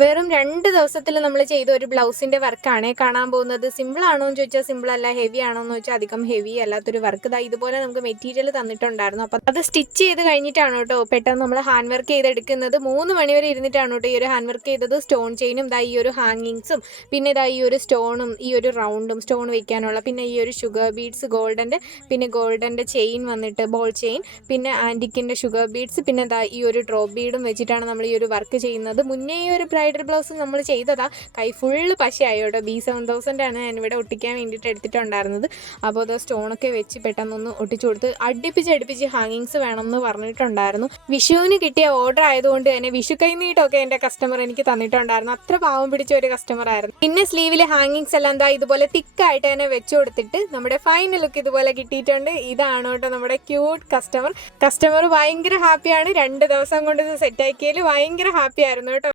വെറും 2 ദിവസത്തിൽ നമ്മൾ ചെയ്ത ഒരു ബ്ലൗസിൻ്റെ വർക്കാണ് കാണാൻ പോകുന്നത്. സിമ്പിൾ ആണോ എന്ന് ചോദിച്ചാൽ സിമ്പിൾ അല്ല, ഹെവി ആണോ എന്ന് ചോദിച്ചാൽ അധികം ഹെവി അല്ലാത്തൊരു വർക്ക്. ഇതുപോലെ നമുക്ക് മെറ്റീരിയൽ തന്നിട്ടുണ്ടായിരുന്നു. അപ്പോൾ അത് സ്റ്റിച്ച് ചെയ്ത് കഴിഞ്ഞിട്ടാണ് കേട്ടോ പെട്ടെന്ന് നമ്മൾ ഹാൻഡ് വർക്ക് ചെയ്തെടുക്കുന്നത്. 3 മണി വരെ ഇരുന്നിട്ടാണ് കേട്ടോ ഈ ഒരു ഹാൻഡ് വർക്ക് ചെയ്തത്. സ്റ്റോൺ ചെയിനും ഈ ഒരു ഹാങ്ങിങ്സും പിന്നെ ഈ ഒരു സ്റ്റോണും ഈ ഒരു റൗണ്ടും സ്റ്റോൺ വെക്കാനുള്ള, പിന്നെ ഈ ഒരു ഷുഗർ ബീഡ്സ് പിന്നെ ഗോൾഡൻ്റെ ചെയിൻ വന്നിട്ട് ബോൾ ചെയിൻ, പിന്നെ ആൻറ്റിക്കിൻ്റെ ഷുഗർ ബീഡ്സ്, പിന്നെ ഈ ഒരു ഡ്രോപ്പ് ബീഡും വെച്ചിട്ടാണ് നമ്മൾ ഈ ഒരു വർക്ക് ചെയ്യുന്നത്. മുന്നേ ഈ ഒരു ബ്രൈഡൽ ബ്ലൗസ് നമ്മൾ ചെയ്തതാ, കൈ ഫുള്ള് പശയായി കേട്ടോ. B7000 ആണ് ഞാനിവിടെ ഒട്ടിക്കാൻ വേണ്ടിയിട്ട് എടുത്തിട്ടുണ്ടായിരുന്നത്. അപ്പോൾ അത് സ്റ്റോണൊക്കെ വെച്ച് പെട്ടെന്നൊന്ന് ഒട്ടിച്ചു കൊടുത്ത് അടുപ്പിച്ച് ഹാങ്ങിങ്സ് വേണം എന്ന് പറഞ്ഞിട്ടുണ്ടായിരുന്നു. വിഷുവിന് കിട്ടിയ ഓർഡർ ആയതുകൊണ്ട് തന്നെ വിഷു കൈനീട്ടമൊക്കെ എൻ്റെ കസ്റ്റമർ എനിക്ക് തന്നിട്ടുണ്ടായിരുന്നു. അത്ര പാവം പിടിച്ച ഒരു കസ്റ്റമർ ആയിരുന്നു. പിന്നെ സ്ലീവിലെ ഹാങ്ങിങ്സ് എല്ലാം ഇതുപോലെ തിക്കായിട്ട് തന്നെ വെച്ച് കൊടുത്തിട്ട് നമ്മുടെ ഫൈനൽ ലുക്ക് ഇതുപോലെ കിട്ടിയിട്ടുണ്ട്. ഇതാണ് കേട്ടോ നമ്മുടെ ക്യൂട്ട് കസ്റ്റമർ ഭയങ്കര ഹാപ്പിയാണ്. 2 ദിവസം കൊണ്ട് ഇത് സെറ്റാക്കിയതിൽ ഭയങ്കര ഹാപ്പി ആയിരുന്നു കേട്ടോ.